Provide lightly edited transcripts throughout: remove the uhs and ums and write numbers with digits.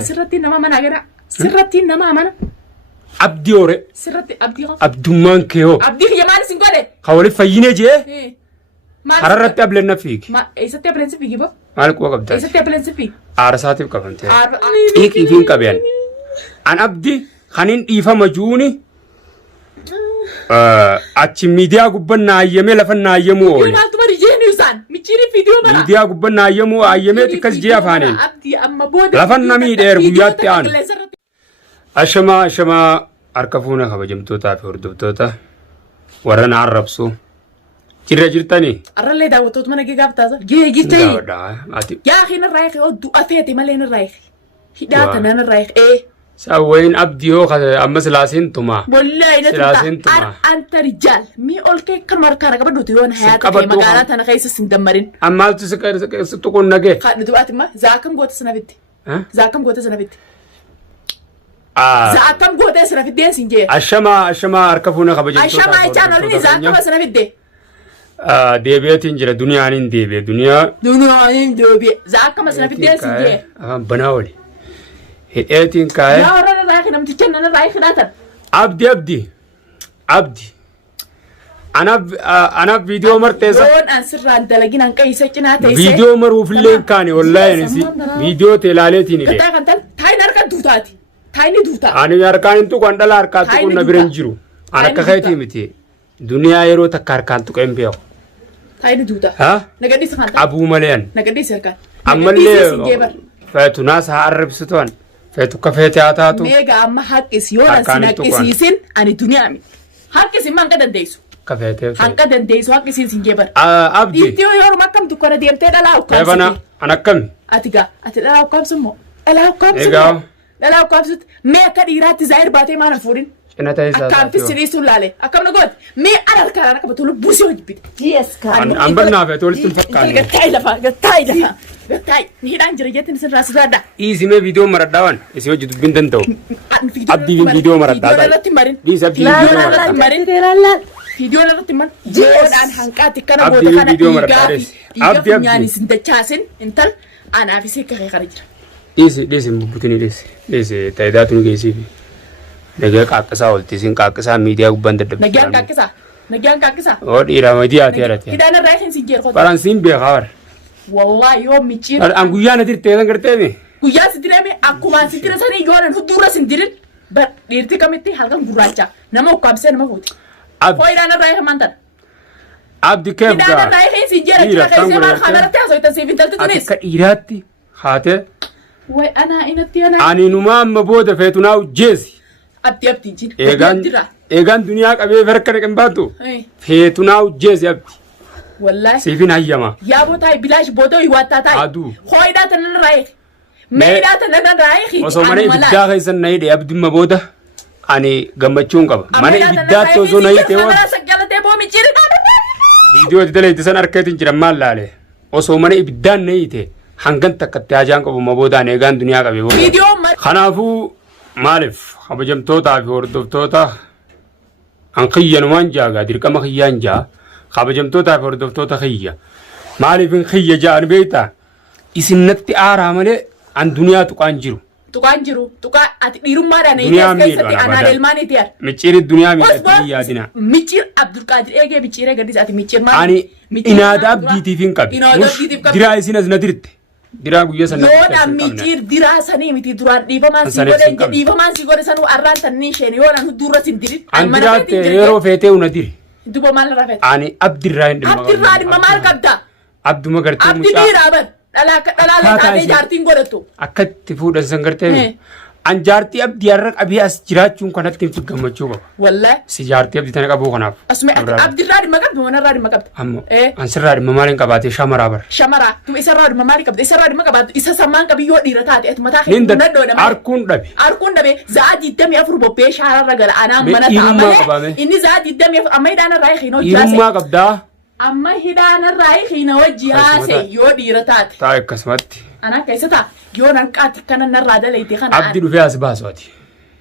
asirratti nama mana gara sirratti nama mana abdii ore sirratti abdii abdummaan kee hoo abdii yamaan sin gode hawali fayyine jee hararratti ablenna fiigi eessatti ablensi fiigi bo maal quba qabda eessatti ablensi fiigi aarasaatiif qabante xiiqiifiin qabeen an abdii kanin dhiifama juuni achi miidiyaa gubban naayyamee lafa naayyamuu oole maaltu bari jeeni usaan michiiri viidiyoo mara miidiyaa gubban naayyamuu aayyamee tikkas jee afaaneen abdii amma booda lafan namii dheer guyyaatti aanu ashama harka fuuna kabajamtootaa fi hordoftoota warra na arrabsu jirra jirtanii arrallee daawwattoota mana gee gaaftaasa gee girtee yaa hina raayee oo du'a feete malee na raayee hidhaata na raayee سوين أبديو خذ أمس لاسين توما والله إذا تطلع أنت رجال مي أولك كمر كارا كبر دوتيون حياتك مقالات أنا خايس سندمرين أمال تكون نجى خد دوات ما زاكم قوت سنافيت زاكم قوت سنافيت زاكم قوت سنافيت دين سنجي أشما أركفونا خبجة أشما أيشان ولين زاكم سنافيت دي ديبيت إنجرا دنيا عين ديبي دنيا عين ديبي زاكم سنافيت دين سنجي بناولي هيئتين كاي لا ورا رايح نمت جنن رايح ناتن عبدي أنا فيديو مرتزا وين أنسر عند لكن أنك يسجنات فيديو مروف اللي كاني والله نسي فيديو تلالتيني كتا كنتل تاي نركا دوتاتي تاي ندوتا أنا أركان انتو كندل أركان تكون نبرنجرو أنا كخيتي متي دنيا يرو تكاركان تكو إمبيو تاي ندوتا ها نقدي سخان أبو مليان نقدي سركان أمالي فاتوناس هعرب ستوان فاتو كفيتي عطاتو ميغا أما حقس يولا سنكسيسين أني دنيا أمي حقس ما نقدر ديسو كفيتي نقدر ديسو حقس سنجيبر أبدي ديتيو يورو ما كم تكورا ديرتي دلاو كام كيف أنا كم دلاو كام سمو دلاو كام سمو دلاو كام سمو مي كديرات زاير باتي ما نفورين أكام في سريسو لالي أكام نقول مي أنا الكارا كبتولو بوسي وجبت يس كان أمبرنا فاتولي تنفكاني قتاي لفا قتاي نهيدان جريجات نسن راس رادا إيزي مي فيديو مرداوان إيزي وجدو بنتن تو أبدي فيديو مرداوان فيديو لا تمرين ديس أبدي فيديو لا تمرين لا فيديو لا تمرين جيون عن حنكاتي كنا بودا كنا إيغا فنياني سندچاسين انتل أنا في سيكا خي خرجر ديس مبوتيني ديس تايداتون جيسي نجاك كاكسا ولتيسين كاكسا ميديا بندد نجاك كاكسا اور إيرا ميديا تيرتي إذا أنا رايحين سنجير خد فرنسين بخبر والله يوم ميتشير أنغويا ندير تيلان كرتيني كويا سديرمي أكوان سدير سني يوان هدورا سنديرن بس ديرتي كمتي حلقة غراچا نما وكابسه نما فوتي فويدا أنا رايح مانتن عبد كيف إذا أنا رايحين سنجير كيسي مال خبرت تاسو تسيفين تلتتنيس إيراتي خاطر وي أنا إنتي أنا أني نمام مبودة فيتوناو جيسي أبتي جين إيغان دنيا كأبي فرقنا كم باتو فيتوناو جيسي أبتي والله سيفين هيما يا بوتاي بلاش بودو يواتا تاي عدو خويدا تنن رايح ميدا تنن رايح وصومنا إبدا غيسن نايد أبدي مبودة أني غمچون كبا مانا إبدا توزو نايد تيوا فيديو تدلي تسن أركيتين جرمال لالي وصومنا إبدا نايد هنگن تكتياجان كبا مبودة نيغان دنيا كبا فيديو خنافو مالف خبجمتوتا في هردفتوتا أنقيا نوانجا قادر كما خيانجا خبجمتوتا في هردفتوتا خيا مالف خيا جان بيتا إسنتي آرامله عن دنيا تقانجرو تقا أتيرم ما راني كيسة أنا الماني تيار ميشير الدنيا ميشير دينا ميشير عبد القادر إيه ميشير قديس أتي ميشير ما أني إناداب ديتي فين كابي دراي سيناز ندرت دراي بيجي سنة يونا ميشير دراي سنة ميتي درار ديفا ما سيقول سنو أران تنيشين يونا ندورة سندرت أندرات يرو فيته وندير دوبا مال رافت أني عبد الرحيم ما مال كبدا عبد ما قرتي عبد الرحيم دلالة تاني جارتين قرتو أكيد تفوت الزنقرتين أن جارتي أبدي أرك أبي أسجرات شون كانت تنفق كم تشوفه والله سجارتي أبدي تاني كابو خناف أسمع عبد الرحيم ما قبض وانا الرحيم ما قبض أمو أنسر الرحيم ممالين كباتي شمرة بر شمرة توم إسر الرحيم ممالي قبض إسر الرحيم ما قبض إسر سمان كبي يودي رتاتي أتمتاخ نندر أركون دبي زاد الدم يفرو ببيش على الرجل أنا منا تعمله إني زاد الدم يفرو أما إذا أنا رايح هنا جالس ما قبضه أما إذا أنا رايح هنا وجهاسي يودي رتاتي طيب كسمتي أنا كيسة يونا كاتي كنا نرادة ليتي خنا عبد الوفي أسباس واتي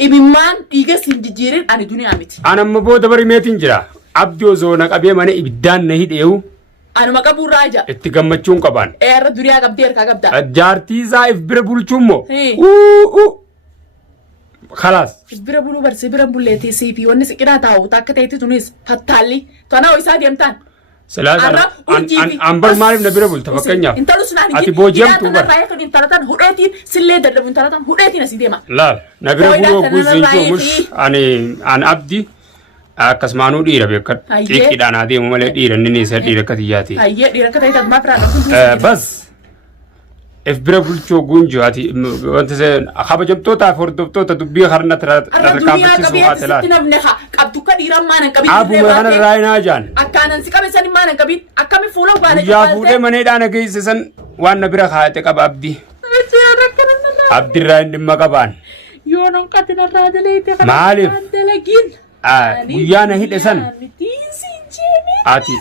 إبمان تيجا سنجيرين أنا دنيا أمتي أنا مبود بري ميتين جرا عبد وزونا كبيه ماني إبدان نهيد إيو Anu maka buraja. Itti gammachuun qaban. Erra duriyaa qabdi erga qabda. Jaartii isaa if bira bulchummo. Khalas. If bira bulu barsi bira bulleeti siifi wanni siqinaa taa'u takka ta'etti tunis fattaalli. Tana isaa deemtaan. Salaasa ambar maaliif na bira bulta fakkeenyaaf. Intalu sunaan ati booji'amtu bara. Raayyaa kan intalatan hudheetiin sillee dadhabu intalatan hudheetiin asii deema. Laal na bira buluu guuziin joomush ani abdi. Akkasumaanuu dhiira beekan xiqqeedhaan adeemu malee dhiira inni isa dhiira akka xiyyaati. Hayyee dhiira akka ta'e maa firaan bas if bira bulchoo guunjoo ati wanti se kabajamtootaa fi hordoftoota dubbii harna tarkaanfachiisuu haa talaata. Arra namne haa qabdu ka dhiiran maanan qabin. Abuma kana raayinaa jaan. Akkaanan si qabe sani maanan qabin akkami fuula baale. Guyyaa fuudhee maneedhaan ageessisan waan na bira kaa'ate qaba abdii. Abdirraa hin dhimma qabaan. Yoo non qatina irraa daleete maaliif? Dalagiin. Guyyaa na hidhe san ati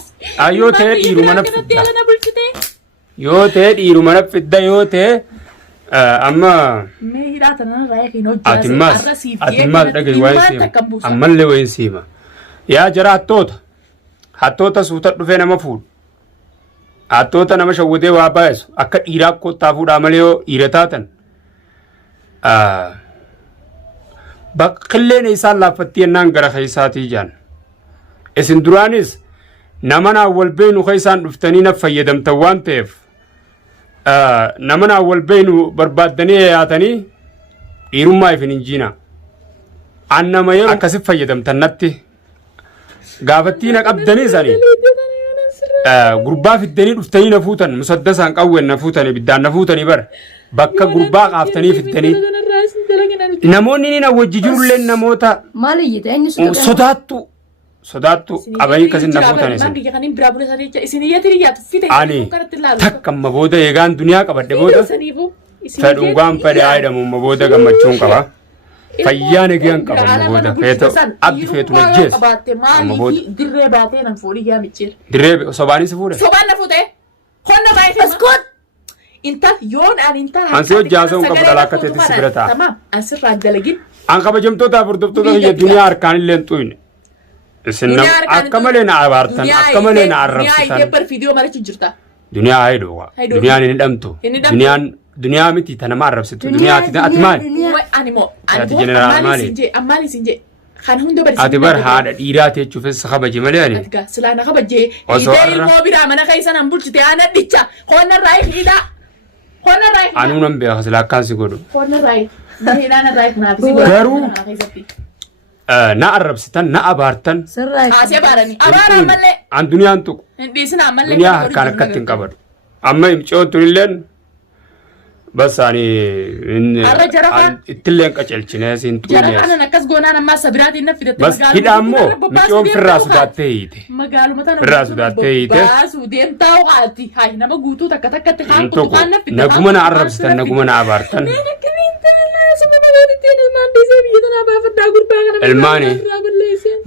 yoo ta'e dhiiruma na fidda yoo ta'e dhiiruma na fidda yoo ta'e amma ati maas dhagahi waa'ee siima ammallee waa'ee siima yaa jara hattoota suuta dhufee nama fuudhu hattoota nama shawwatee waa baay'isu akka dhiiraa kottaa fuudhaa malee yoo dhiira taatan Bakilleen isaan laaffattii ennaan gara keessaatii jaan. Isin duraanis nama naa wal beenu keessaan dhuftanii na fayyadamtan waan ta'eef nama naa wal beenu barbaaddanii yaatanii dhiirummaa ifin hin jiina. An nama yeroo akkasif fayyadamtan natti gaafattii na qabdanii sanii gurbaa fiddanii dhuftanii na fuutan musaddasaan qawween na fuutanii biddaan na fuutanii bara bakka gurbaa qaaftanii fiddanii. Namoonni ni na wajji jirullee namoota sodaattu qabanii akkasiin na fuutanis. Ani takka amma booda eegaan duniyaa qabadde booda fedhuun waan fedhe aaydamu amma booda gammachuun qaba. Fayyaan eegaan qaba amma booda feetu abdi feetu na jees amma booda. Dirree baatee nan fuudhii yaa micheera. Dirree sobaanis fuudhe. Sobaan na fuudhee. Honna baay'ee fe'ama. Inta yoon an inta ansi hojjaasoon qabu dhalaa akka ta'etti si bira ta'a. Tamam ansi irraa dalagin. An kabajamtoota hordoftoota biyya duniyaa harkaan illee hin xuyne. Isin akka malee na abaartan akka malee na arrabsitan. Duniyaa bar viidiyoo marichi jirta. Duniyaa haydoo duniyaan hin hidhamtu. Duniyaa miti ta nama arrabsitu duniyaa ati maali? Ani moo ati jeneraal maali? Ammaali sinje. Kan hunda bari ati bar haadha dhiiraa teechuufis kabaje malee ani. Ati gaa silaana kabajee. Dhiitee ilmoo biraa mana keessan an bulchite ana dhicha. Honna irraa hidhaa. Anu nan beeka sila akkaan si godhu. Garuu na arrabsitan na abaartan. Asee baaranii abaaraan mallee. An duniyaan tuqu. Hin dhiisinaa mallee. Duniyaa harkaan akkatti hin qabadu. Amma imcoon tunilleen basani ittilleen qacelchine siin tuqne. Jara kanan akkas goonaan ammaa sabiraatiin na fidatte. Bas hidhaa ammoo micoon firraa sudaattee hiite. Magaaluma tana firraa sudaattee hiite. Baasuu deemtaa ho'aati. Hayi nama guutuu takka takkatti haan kutu haan na fidate. Naguma na arrabsitan naguma na abaartan. Ilmaani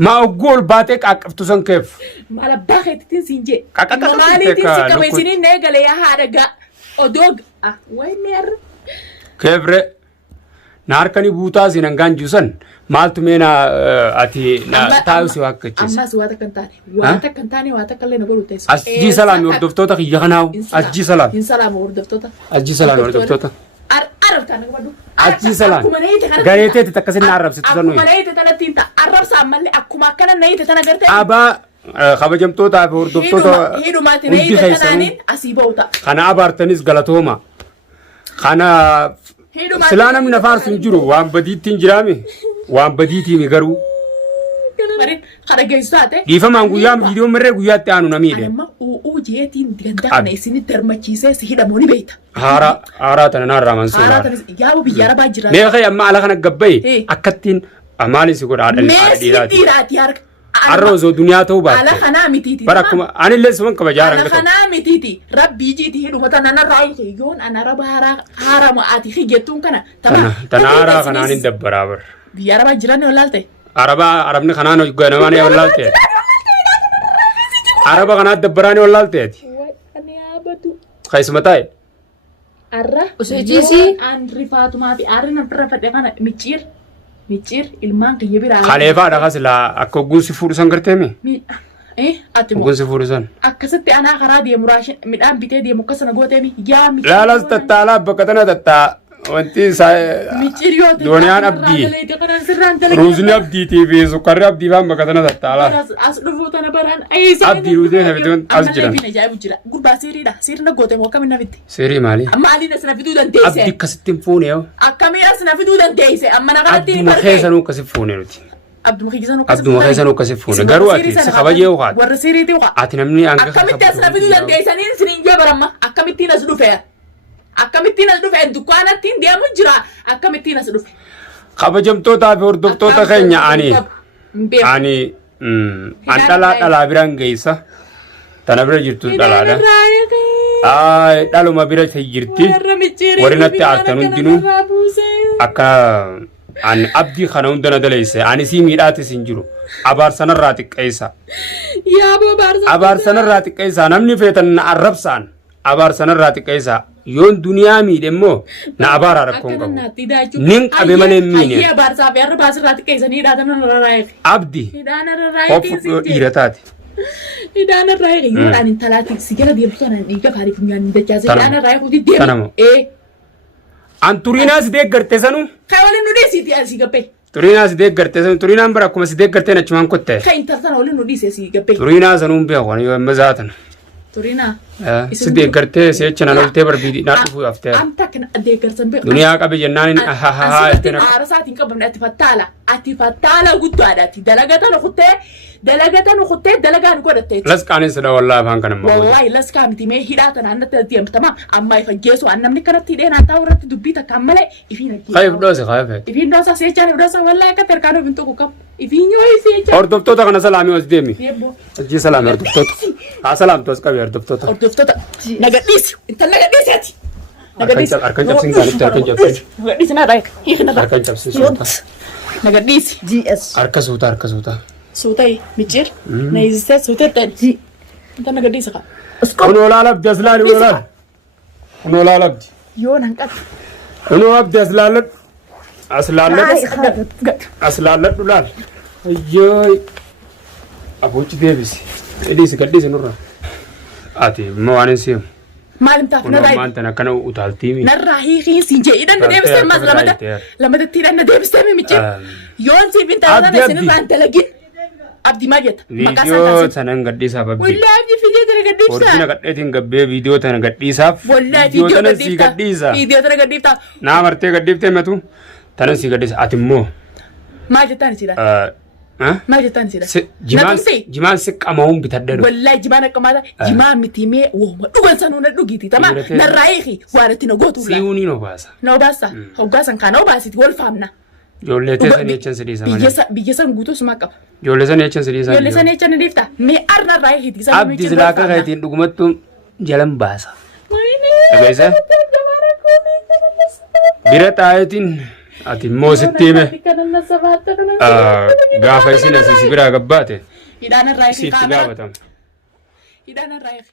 maa oggool baatee qaqqabtu san keef. Maal abbaa keetiitiin siin jee. Qaqqabtu maaliitiin si qaba isiniin eegalee yaa haadha gaa odoo wayne arra. Keefre na harkanii buutaa siin hangaan juusan maaltu meena ati taa'u si waakkachiisa. Ammas waa takka hin taane waa takka hin taane waa takka illee na godhu teessu. Asjii salaami hordoftoota kiyya kanaawu. Asjii salaami. Hin salaama hordoftoota. Asjii salaami hordoftoota. Arabtaan qabadu. Asjii salaami. Gareeteeti takka sinna arrabsitu sanuu. Akkuma neeyite tanattiin ta'a. Arrabsaan mallee akkuma akkana neeyite tana gartee. Abaa kabajamtootaa fi hordoftoota hidhumaati neeyite tanaaniin asii ba'u ta'a. Kana abaartanis galatooma. Kana silaa namni afaan sun jiru waan badiitti hin jiraame waan badiitiimi garuu. Kana geessu taate. Dhiifamaan guyyaa viidiyoo mirree guyyaatti aanu namiidhe. Amma uuu jeetiin gandaa kana isinitti darmachiisee si hidhamoo ni beekta. Haaraa tana naarraa mansuudha. Haaraa tanis yaa'u biyya arabaa jira. Mee ka'e amma ala kana gabbaye akkattiin maali si godha haadha dhiiraati. Mee si dhiiraati harka. Har'a osoo duniyaa ta'uu baatte. Ala kanaa mitiiti. Bara akkuma anillee suman kabajaa ala kanaa mitiiti. Rabbii jiiti hidhumata nana raayite yoon ana raba haaraa ma'aati higettuun kana. Tana haaraa kanaan hin dabbaraa bar. Biyya arabaa jiran walaalte. Arabni kanaan hojjanamaan walaalte. Araba kanaa dabbaraan walaalteeti. Keessuma taa'e. Arra. Useejiisi. An rifaatumaa fi arri nan firra fadhe kana micciir ilmaan kiyya biraa. Kaleefaa dhagaa silaa akka ogguun si fuudhu san garteemi. Ati Kun si fuudhisan. akkasitti anaa karaa deemu raashin midhaan bitee deemu akkasana gooteemi yaa Laalas tattaalaa bakka tana tattaa wanti isaa michiriyoota dooniyaan abdii ruuzni abdiitii fi sukkarri abdii faan bakka tana tattaalaa. as dhufuu tana baraan Abdii ruutee nafituun as jiran. Amma ajaa'ibu jira gurbaa siriidha sirna gooteemu akkamiin nafitti Seerii maali? maaliin as na fiduu dandeesse Abdii akkasitti hin fuune yoo. akkamiin as na fiduu dandeesse amma na kanatti Abduma keessanuu akkasi fuune nuti. Abduma keessanuu akkasi fuune garuu ati si kabajee uqaati. warra siriitii uqaa Ati namni hanga akkamitti as na fiduu dandeessaniin isiniin jee baramma akkamittiin as dhufe akkamittiin as dhufe dukkaanattiin deemu jira akkamittiin as dhufe kabajamtootaa fi hordoftoota keenya ani an dhalaa biraan geessa tana bira jirtu dhalaadha. Dhaluma bira jirti warri natti aartan hundinuu akka an abdii kana hunda na daleesse ani sii miidhaatis hin jiru abaarsanarraa xiqqeessa. Abaarsanarraa xiqqeessa namni feetan na arrabsaan abaarsanarraa xiqqeessa. Yoon duniyaa miidhe immoo na abaara rakkoon qabu. Nin qabe malee miine. Abdi of dhiirataati. Hidhaan irraa eegi yoo dhaan intalaati si gara deemtu tanaan dhiiga faariif nyaan dachaase hidhaan irraa eeguuti deema. Tanamo. An turiinaas deeggarte sanu. Kan waliin nu dhiisiiti asii gabbee. Turiinaas deeggarte sanu turiinaan bara akkuma si deeggarteen achumaan kottee. Kan intaltana waliin nu dhiise asii gabbee. Turiinaa sanuun beeku yoo amma zaatan. Turiinaa. Si deeggartee si jecha na loltee barbiidii naa dhufuu haftee. Amta kan deeggarsan beeku. Duniyaa qabe jennaan ahahaa jettee na. Aarasaatiin qabamne ati fattaala guddaadha ati dalagatan kuttee dalagaan godhatte. Laskaanis dha wallaahi afaan kana immoo. Wallaahi laskaa miti mee hidhaa tanaan natti deemtama amma ifa jeesu an namni kanatti hidheen taa'u irratti dubbii takkaan malee ifiin ajjeesu. Qayif dhoose qayif. Ifiin dhoosa si jechaan dhoosa wallaahi akka tarkaanuu hin tuqu qabu. Ifiin yoo isi jechaan. Hordoftoota kana salaamii os deemi. Ajjii salaamii hordoftoota. Haa salaamtu os qabi hordoftoota. Hordoftoota nagadhiisi intala nagadhiisi ati. Harkan cabsin gaaritti harkan cabsin. Nagadhiisi na raayik. Harkan cabsin suuta. Nagadhiisi. GS. Harka suuta. Suutai micir. Na iziste suutai tadi. Intala nagadhiisi ka. Kunoo laalabdi as laali kunoo laal. Kunoo laalabdi. Yoo nan qaba. Kunoo abdi as laalladhu. As laalladhu laal. Ayyooy. Abuuchi deebisi. Gadhiisi nurra. Ati immoo waan hin seemu. Maalim taaf narraa maanta akkana utaaltiimi. Narraa hiikiin siin jee hidhan deebistee mas lamadatti hidhan deebistee micir. Yoon siif hin taasisan isinirraan dalagin. Abdi maal jetta? Viidiyoo tanan gadhiisaaf abdi. Wallaahi abdi viidiyoo tana gadhiifta. Ordina gadheetiin gabbee viidiyoo tana gadhiisaaf. Wallaahi viidiyoo tana si gadhiisa. Viidiyoo tana gadhiifta. Naa martee gadhiiftee metu tanan si gadhiisa ati immoo. Maal jettaan isidha? Maal jettaan isidha? Jimaan si qamahuun bitadhe dha. Wallaahi jimaan akkamaata jimaa miti mee wooma dhugan sanuu na dhugiiti tama narraa hiiki waan itti na gootuuf laa. Si'uunii na obaasa. Na obaasa. Hoggaasan kaan obaasiti wal faamna. Ijoollee teessan jechan si dhiisa malee. Biyya san guutuu suma qaba. Ijoollee san jechan si dhiisa. Ijoollee san jechan ni dhiifta. Mee arna irraa hiiti. Abdi silaa akka kaayitiin dhugumattu jalan baasa. Dhageessa? Bira taayitiin ati immoo sitti hime. Gaafa isin asii si biraa gabbaate. Hidhaan irraa hiiki. Sitti gaafatama. Hidhaan irraa hiiki.